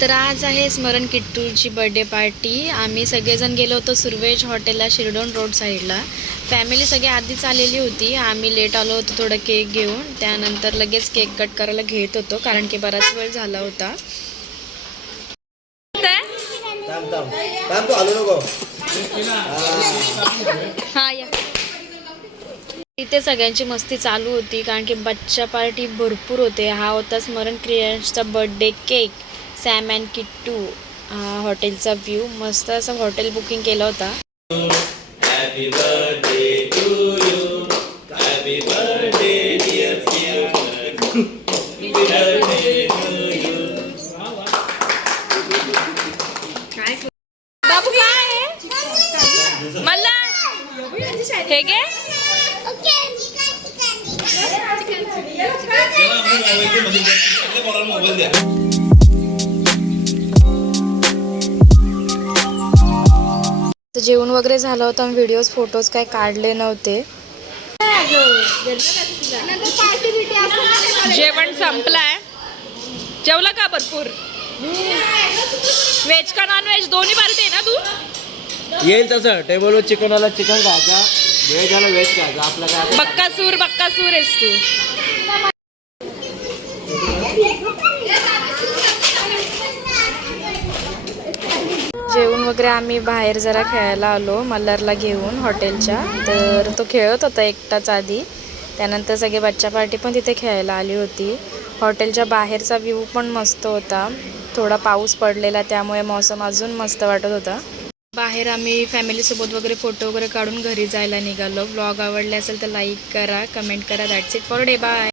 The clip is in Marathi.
तर आज आहे स्मरण किट्टूची बर्थडे पार्टी आम्ही सगळेजण गेलो होतो सुरवेज हॉटेलला शिरडोन रोड साईडला. फॅमिली सगळी आधीच आलेली होती. आम्ही लेट आलो होतो थोडं केक घेऊन. त्यानंतर लगेच केक कट करायला घेत होतो कारण की बराच वेळ झाला होता. हा या. इथे सगळ्यांची मस्ती चालू होती कारण की बच्चा पार्टी भरपूर होते. हा होता स्मरण क्रिएशनचा birthday cake Sam and Kittu हा हॉटेलचा व्ह्यू मस्त असं हॉटेल बुकिंग केलं होता. बाबू काय आहे मला हे घे तर जेवण वगैरे झालं होतं व्हिडिओज फोटोज काय काढले नव्हते. जेवण संपलाय. जेवला का भरपूर? व्हेज का नॉन व्हेज दोन्ही पार्टी आहे ना तू? येईल तसं. टेबलवर चिकन आला चिकन खायचा व्हेज आला व्हेज खायचा आपलं काय? आता- बक्कासूर बक्कासूर आहेस तू. जेवून वगैरे आम्ही बाहेर जरा खेळायला आलो मल्हारला घेऊन हॉटेलच्या. तर तो खेळत होता एकटाच आधी. त्यानंतर सगळे बच्चा पार्टी पण तिथे खेळायला आली होती. हॉटेलच्या बाहेरचा व्ह्यू पण मस्त होता. थोडा पाऊस पडलेला त्यामुळे मौसम अजून मस्त वाटत होता. बाहेर आम्ही फॅमिलीसोबत वगैरे फोटो वगैरे काढून घरी जायला निघालो. ब्लॉग आवडले असेल तर लाईक करा कमेंट करा. That's it for day bye